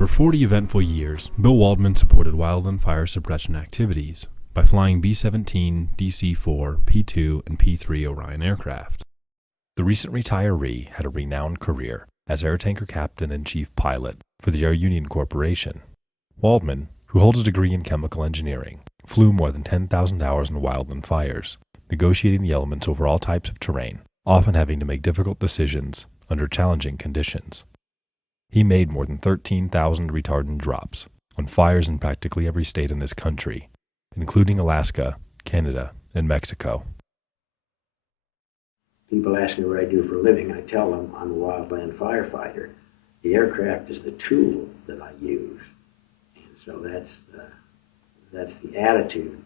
For 40 eventful years, Bill Waldman supported wildland fire suppression activities by flying B-17, DC-4, P-2, and P-3 Orion aircraft. The recent retiree had a renowned career as air tanker captain and chief pilot for the Air Union Corporation. Waldman, who holds a degree in chemical engineering, flew more than 10,000 hours in wildland fires, negotiating the elements over all types of terrain, often having to make difficult decisions under challenging conditions. He made more than 13,000 retardant drops on fires in practically every state in this country, including Alaska, Canada, and Mexico. People ask me what I do for a living. I tell them I'm a wildland firefighter. The aircraft is the tool that I use. And so that's the attitude.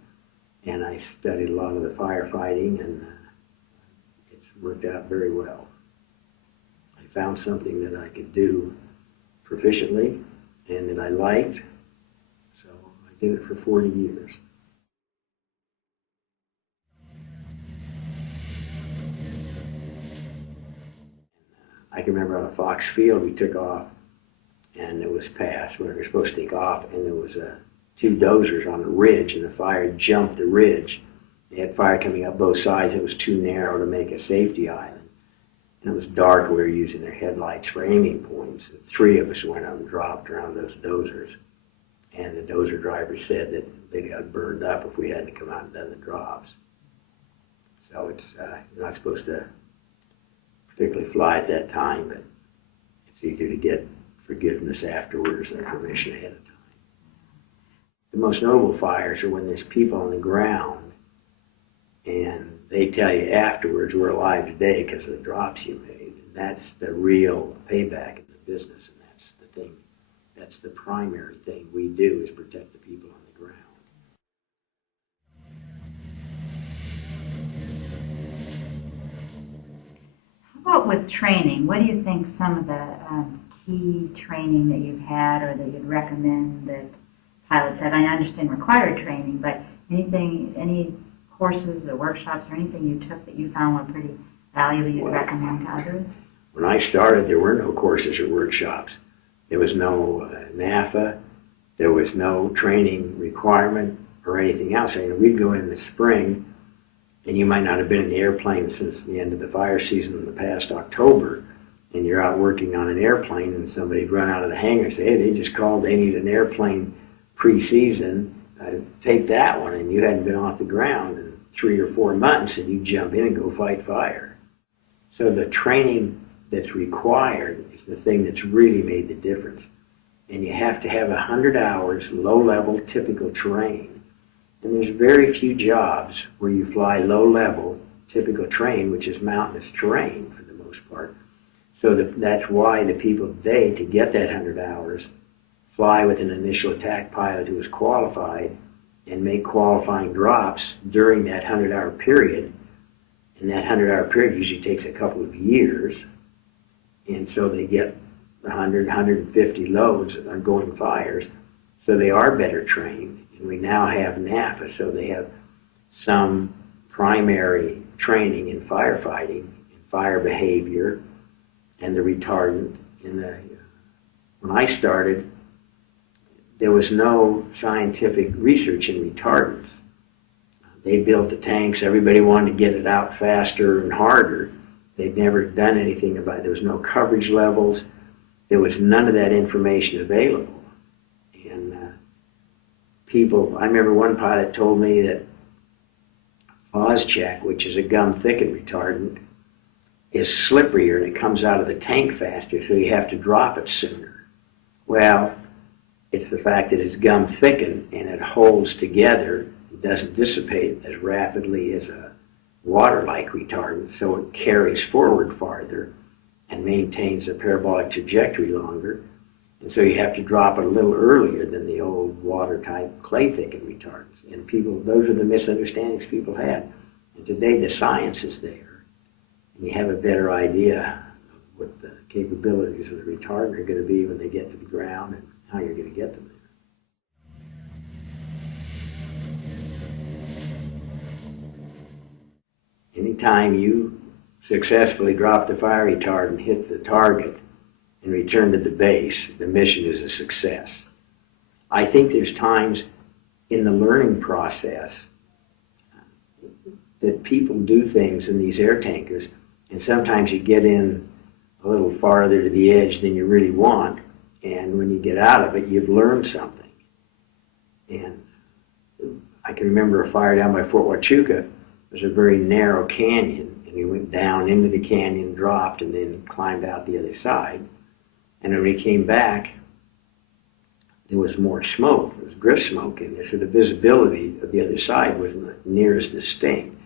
And I studied a lot of the firefighting, and it's worked out very well. I found something that I could do proficiently and that I liked, so I did it for 40 years. I can remember on a Fox Field we took off, and it was past when we were supposed to take off, and there was two dozers on the ridge, and the fire jumped the ridge. They had fire coming up both sides. It was too narrow to make a safety island. And it was dark. We were using their headlights for aiming points. The three of us went up and dropped around those dozers. And the dozer driver said that they got burned up if we hadn't come out and done the drops. So it's you're not supposed to particularly fly at that time, but it's easier to get forgiveness afterwards than permission ahead of time. The most notable fires are when there's people on the ground and they tell you afterwards, we're alive today because of the drops you made. And that's the real payback in the business, and that's the thing. That's the primary thing we do, is protect the people on the ground. How about with training? What do you think some of the key training that you've had or that you'd recommend that pilots have? I understand required training, but any courses or workshops or anything you took that you found were pretty valuable you'd recommend to others? When I started, there were no courses or workshops. There was no NAFA. There was no training requirement or anything else. I mean, we'd go in the spring, and you might not have been in the airplane since the end of the fire season in the past October, and you're out working on an airplane, and somebody'd run out of the hangar and say, hey, they just called, they need an airplane pre-season. Take that one, and you hadn't been off the ground in 3 or 4 months, and you jump in and go fight fire. So the training that's required is the thing that's really made the difference. And you have to have 100 hours low-level typical terrain. And there's very few jobs where you fly low-level typical terrain, which is mountainous terrain for the most part. So that's why the people today, to get that 100 hours, fly with an initial attack pilot who is qualified and make qualifying drops during that 100-hour period. And that 100-hour period usually takes a couple of years. And so they get 100, 150 loads on going fires. So they are better trained. And we now have NAFA, so they have some primary training in firefighting, in fire behavior, and the retardant. When I started, there was no scientific research in retardants. They built the tanks. Everybody wanted to get it out faster and harder. They'd never done anything about it. There was no coverage levels. There was none of that information available. And people, I remember one pilot told me that Phosgene, which is a gum thickened retardant, is slipperier and it comes out of the tank faster, so you have to drop it sooner. Well, it's the fact that it's gum thickened and it holds together. It doesn't dissipate as rapidly as a water-like retardant, so it carries forward farther and maintains a parabolic trajectory longer. And so you have to drop it a little earlier than the old water-type clay-thickened retardants. And people, those are the misunderstandings people had. And today the science is there, and you have a better idea of what the capabilities of the retardant are going to be when they get to the ground and how you're going to get them there. Anytime you successfully drop the fire retardant, hit the target, and return to the base, the mission is a success. I think there's times in the learning process that people do things in these air tankers, and sometimes you get in a little farther to the edge than you really want, and when you get out of it, you've learned something. And I can remember a fire down by Fort Huachuca. It was a very narrow canyon, and we went down into the canyon, dropped, and then climbed out the other side. And when we came back, there was more smoke. There was drift smoke in there, so the visibility of the other side wasn't near as distinct.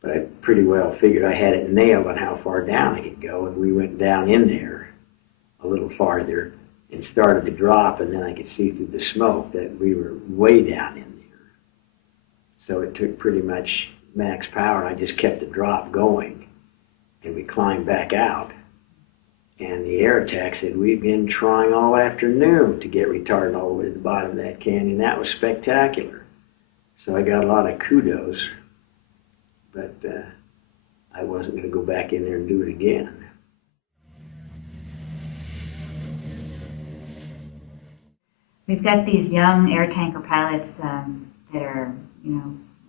But I pretty well figured I had it nailed on how far down I could go, and we went down in there a little farther and started to drop, and then I could see through the smoke that we were way down in there. So it took pretty much max power, and I just kept the drop going, and we climbed back out. And the air attack said, "We've been trying all afternoon to get retardant all the way to the bottom of that canyon." That was spectacular. So I got a lot of kudos, but I wasn't going to go back in there and do it again. We've got these young air tanker pilots that are,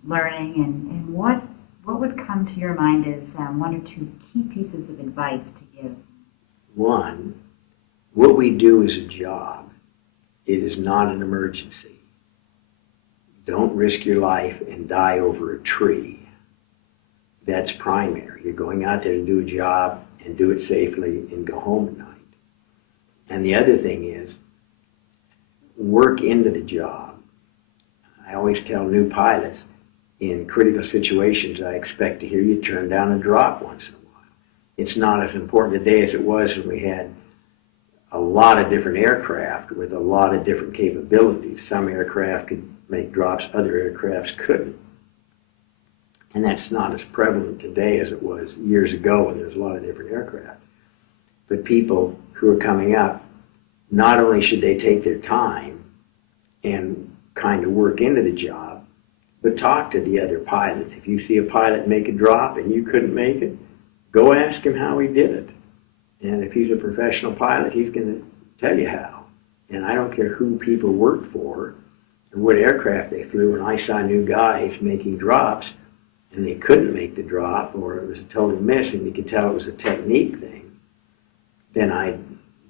learning, and what would come to your mind as one or two key pieces of advice to give? One, what we do is a job. It is not an emergency. Don't risk your life and die over a tree. That's primary. You're going out there to do a job and do it safely and go home at night. And the other thing is, work into the job. I always tell new pilots, in critical situations, I expect to hear you turn down a drop once in a while. It's not as important today as it was when we had a lot of different aircraft with a lot of different capabilities. Some aircraft could make drops, other aircrafts couldn't. And that's not as prevalent today as it was years ago when there's a lot of different aircraft. But people who are coming up, not only should they take their time and kind of work into the job, but talk to the other pilots. If you see a pilot make a drop and you couldn't make it, go ask him how he did it. And if he's a professional pilot, he's going to tell you how. And I don't care who people worked for or what aircraft they flew. When I saw new guys making drops and they couldn't make the drop, or it was a total miss and you could tell it was a technique thing, then I'd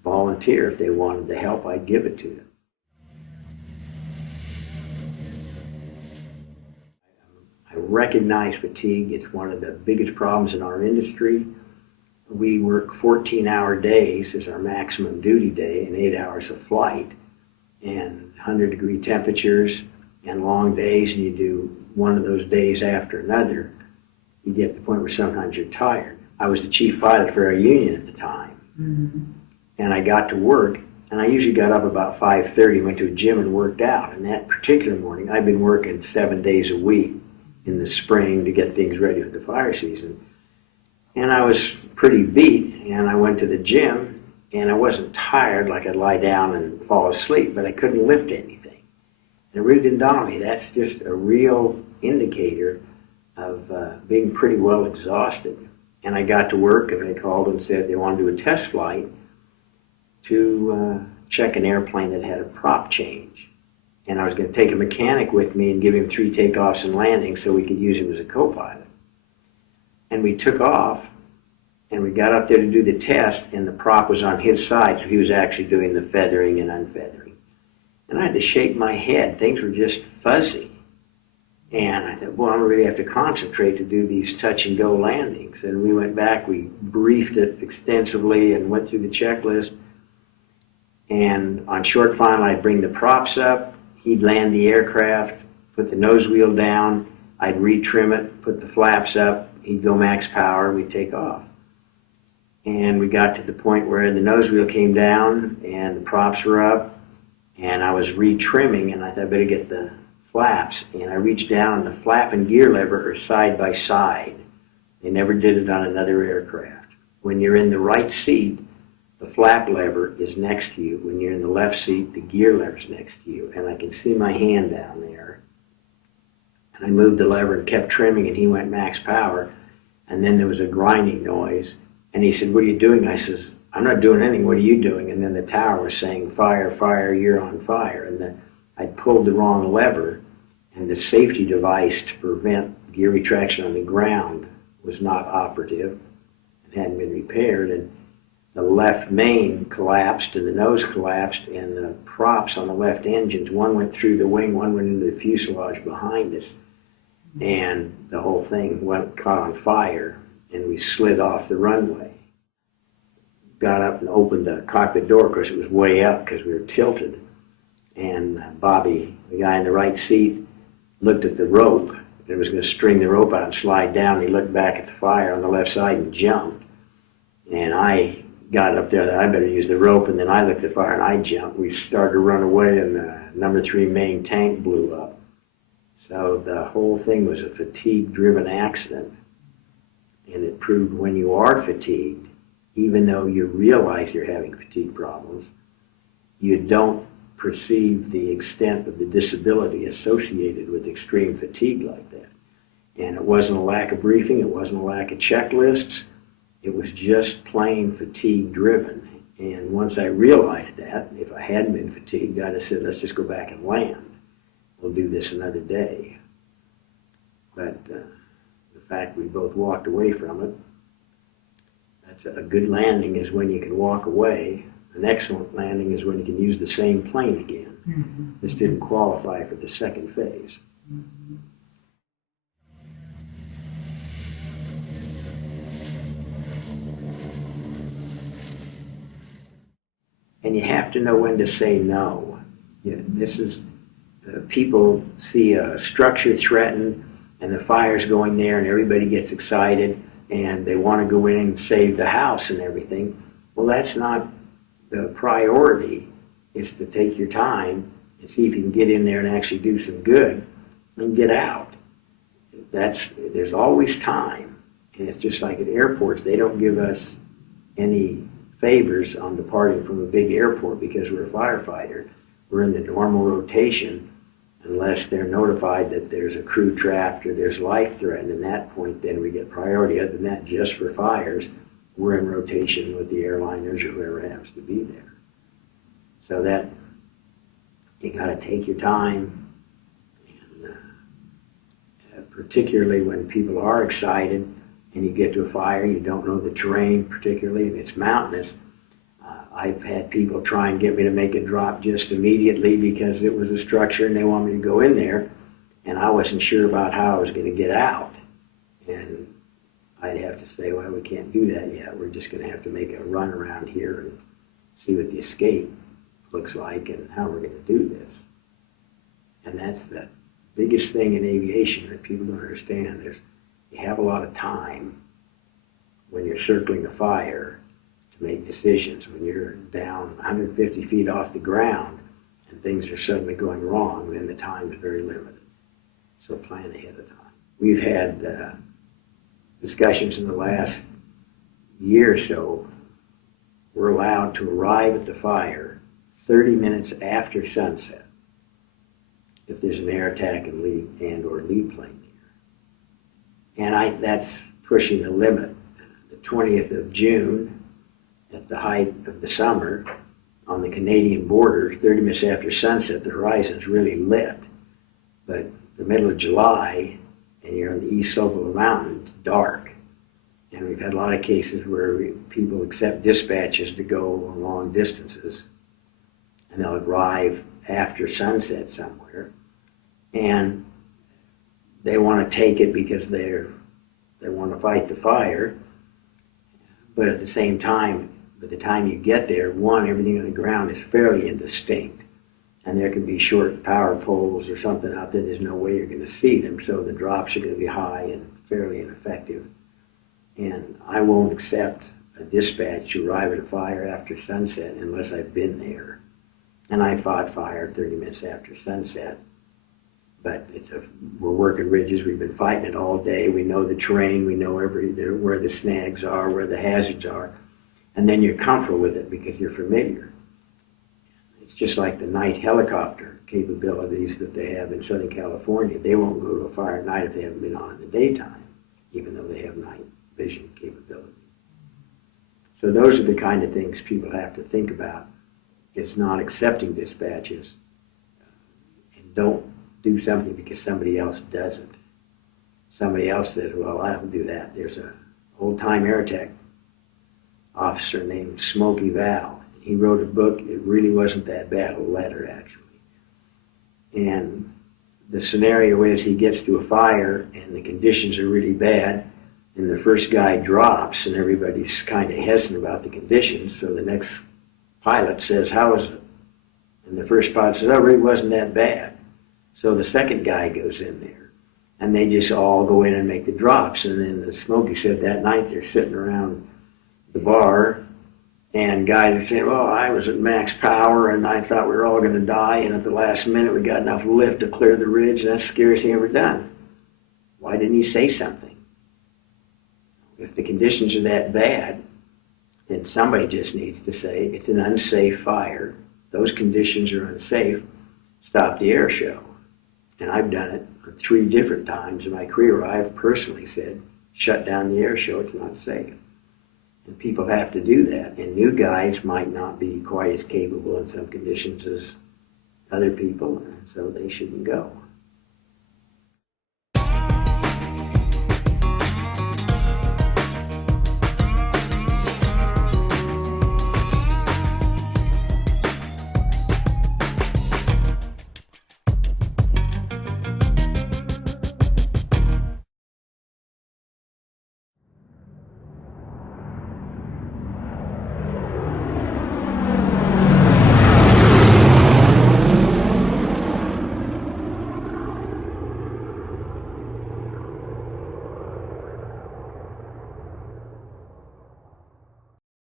volunteer. If they wanted the help, I'd give it to them. I recognize fatigue. It's one of the biggest problems in our industry. We work 14-hour days as our maximum duty day and 8 hours of flight, and 100-degree temperatures and long days, and you do one of those days after another. You get to the point where sometimes you're tired. I was the chief pilot for our union at the time. Mm-hmm. And I got to work, and I usually got up about 5:30, went to a gym and worked out. And that particular morning, I'd been working 7 days a week in the spring to get things ready for the fire season. And I was pretty beat, and I went to the gym, and I wasn't tired like I'd lie down and fall asleep, but I couldn't lift anything. And it really didn't dawn on me. That's just a real indicator of being pretty well exhausted. And I got to work, and they called and said they wanted to do a test flight to check an airplane that had a prop change. And I was going to take a mechanic with me and give him 3 takeoffs and landings so we could use him as a co-pilot. And we took off, and we got up there to do the test, and the prop was on his side, so he was actually doing the feathering and unfeathering. And I had to shake my head. Things were just fuzzy. And I thought, well, I'm going to really have to concentrate to do these touch-and-go landings. And we went back, we briefed it extensively and went through the checklist. And on short final, I'd bring the props up, he'd land the aircraft, put the nose wheel down, I'd retrim it, put the flaps up, he'd go max power, we'd take off. And we got to the point where the nose wheel came down and the props were up, and I was retrimming, and I thought I better get the flaps. And I reached down, and the flap and gear lever are side by side. They never did it on another aircraft. When you're in the right seat, the flap lever is next to you. When you're in the left seat, the gear lever is next to you. And I can see my hand down there. And I moved the lever and kept trimming, and he went max power. And then there was a grinding noise. And he said, "What are you doing?" I says, I'm not doing anything, what are you doing? And then the tower was saying, fire, fire, you're on fire. And I'd pulled the wrong lever, and the safety device to prevent gear retraction on the ground was not operative and hadn't been repaired. And the left main collapsed, and the nose collapsed, and the props on the left engines, one went through the wing, one went into the fuselage behind us. And the whole thing caught on fire, and we slid off the runway. Got up and opened the cockpit door, because it was way up because we were tilted. And Bobby, the guy in the right seat, looked at the rope and was going to string the rope out and slide down. He looked back at the fire on the left side and jumped. And I got up there that I better use the rope, and then I looked at the fire and I jumped. We started to run away, and the number 3 main tank blew up. So the whole thing was a fatigue-driven accident, and it proved when you are fatigued, even though you realize you're having fatigue problems, you don't perceive the extent of the disability associated with extreme fatigue like that. And it wasn't a lack of briefing, it wasn't a lack of checklists, it was just plain fatigue-driven. And once I realized that, if I hadn't been fatigued, I'd have said, let's just go back and land. We'll do this another day. But the fact we both walked away from it, that's a good landing is when you can walk away. An excellent landing is when you can use the same plane again. Mm-hmm. This didn't qualify for the second phase. Mm-hmm. And you have to know when to say no. This is, people see a structure threatened and the fire's going there and everybody gets excited and they want to go in and save the house and everything. Well, that's not the priority. Is to take your time and see if you can get in there and actually do some good and get out. There's always time. And it's just like at airports, they don't give us any favors on departing from a big airport because we're a firefighter. We're in the normal rotation unless they're notified that there's a crew trapped or there's life threatened. At that point, then we get priority. Other than that, just for fires, we're in rotation with the airliners or whoever happens to be there. So that you got to take your time, and particularly when people are excited and you get to a fire, you don't know the terrain, particularly if it's mountainous. I've had people try and get me to make a drop just immediately because it was a structure and they want me to go in there, and I wasn't sure about how I was going to get out. And I'd have to say, well, we can't do that yet. We're just going to have to make a run around here and see what the escape looks like and how we're going to do this. And that's the biggest thing in aviation that people don't understand. You have a lot of time when you're circling a fire to make decisions. When you're down 150 feet off the ground and things are suddenly going wrong, then the time is very limited. So plan ahead of time. We've had discussions in the last year or so. We're allowed to arrive at the fire 30 minutes after sunset if there's an air attack and or lead plane near. And that's pushing the limit. The 20th of June, at the height of the summer, on the Canadian border, 30 minutes after sunset, the horizon's really lit. But the middle of July, and you're on the east slope of a mountain, it's dark. And we've had a lot of cases where people accept dispatches to go long distances, and they'll arrive after sunset somewhere, and they want to take it because they want to fight the fire. But at the same time, by the time you get there, everything on the ground is fairly indistinct, and there can be short power poles or something out there. There's no way you're going to see them, so the drops are going to be high and fairly ineffective. And I won't accept a dispatch to arrive at a fire after sunset unless I've been there. And I fought fire 30 minutes after sunset. But we're working ridges. We've been fighting it all day. We know the terrain. We know where the snags are, where the hazards are. And then you're comfortable with it because you're familiar. It's just like the night helicopter capabilities that they have in Southern California. They won't go to a fire at night if they haven't been on in the daytime, even though they have night vision capability. So those are the kind of things people have to think about. It's not accepting dispatches, and don't do something because somebody else doesn't. Somebody else says, well, I don't do that. There's an old-time air tech officer named Smokey Val. He wrote a book. It really wasn't that bad, a letter actually. And the scenario is he gets to a fire and the conditions are really bad, and the first guy drops and everybody's kind of hesitant about the conditions, so the next pilot says, how is it? And the first pilot says, oh, it really wasn't that bad. So the second guy goes in there, and they just all go in and make the drops. And then the Smokey said that night they're sitting around the bar, and guys are saying, well, I was at max power, and I thought we were all going to die, and at the last minute we got enough lift to clear the ridge, and that's the scariest thing ever done. Why didn't you say something? If the conditions are that bad, then somebody just needs to say, it's an unsafe fire. Those conditions are unsafe. Stop the air show. And I've done it 3 different times in my career where I've personally said, shut down the air show, it's not safe. And people have to do that. And new guys might not be quite as capable in some conditions as other people, and so they shouldn't go.